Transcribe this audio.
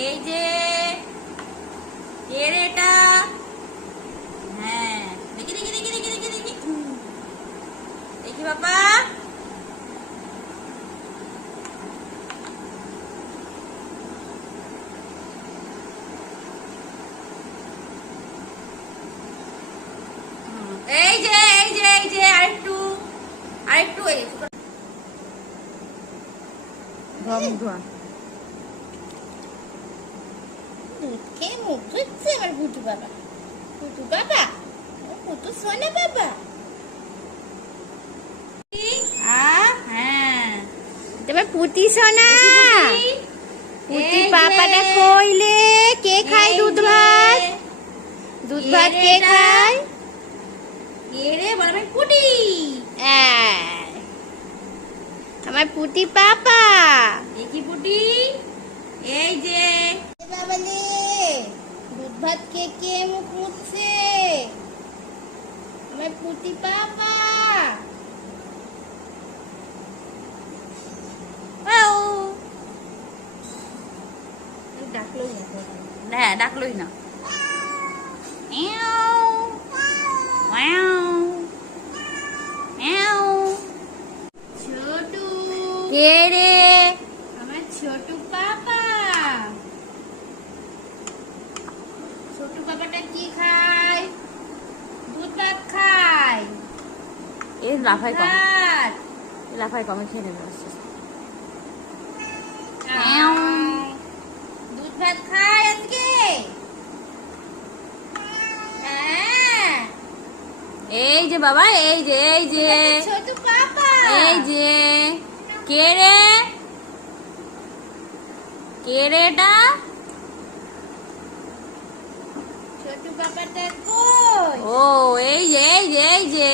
এই যে কে রে এটা হ্যাঁ দেখি দেখি দেখি দেখি দেখি দেখি উম। দেখি বাবা হুম, এই যে এই যে এই যে আরেকটু আরেকটু এই ধোয়া দুধ খেয়ে মুখ ধুচ্ছে আমার পুটু বাবা। পুটু বাবা সোনা বাবা। হ্যাঁ। তোমার পুটি সোনা। পুটি এই যে, পাপাটা কইলে কে খায় দুধ ভাত? দুধ ভাত কে খায়? কে রে পুটি। আমার পুটি পাপা। দেখি পুটি? এই যে। দুধ ভাত কে কে মুখ মুছছে? আমার পুটি পাপা। ডাকলোই না হ্যাঁ ডাকলোই না। কে রে? আমার ছোটু পাপা। ছোটু পাপাটা কি খায়? দুধ ভাত খায়। এ লাফাই কম। ভাত। লাফাই কমে খেয়ে নেবে দুধ ভাত খায় আজকে? হ্যাঁ। এই যে বাবা এই যে এই যে। এই যে। কে রে? কে রে এটা ছোটু পাপাটা কই ও এই যে এই যে এই যে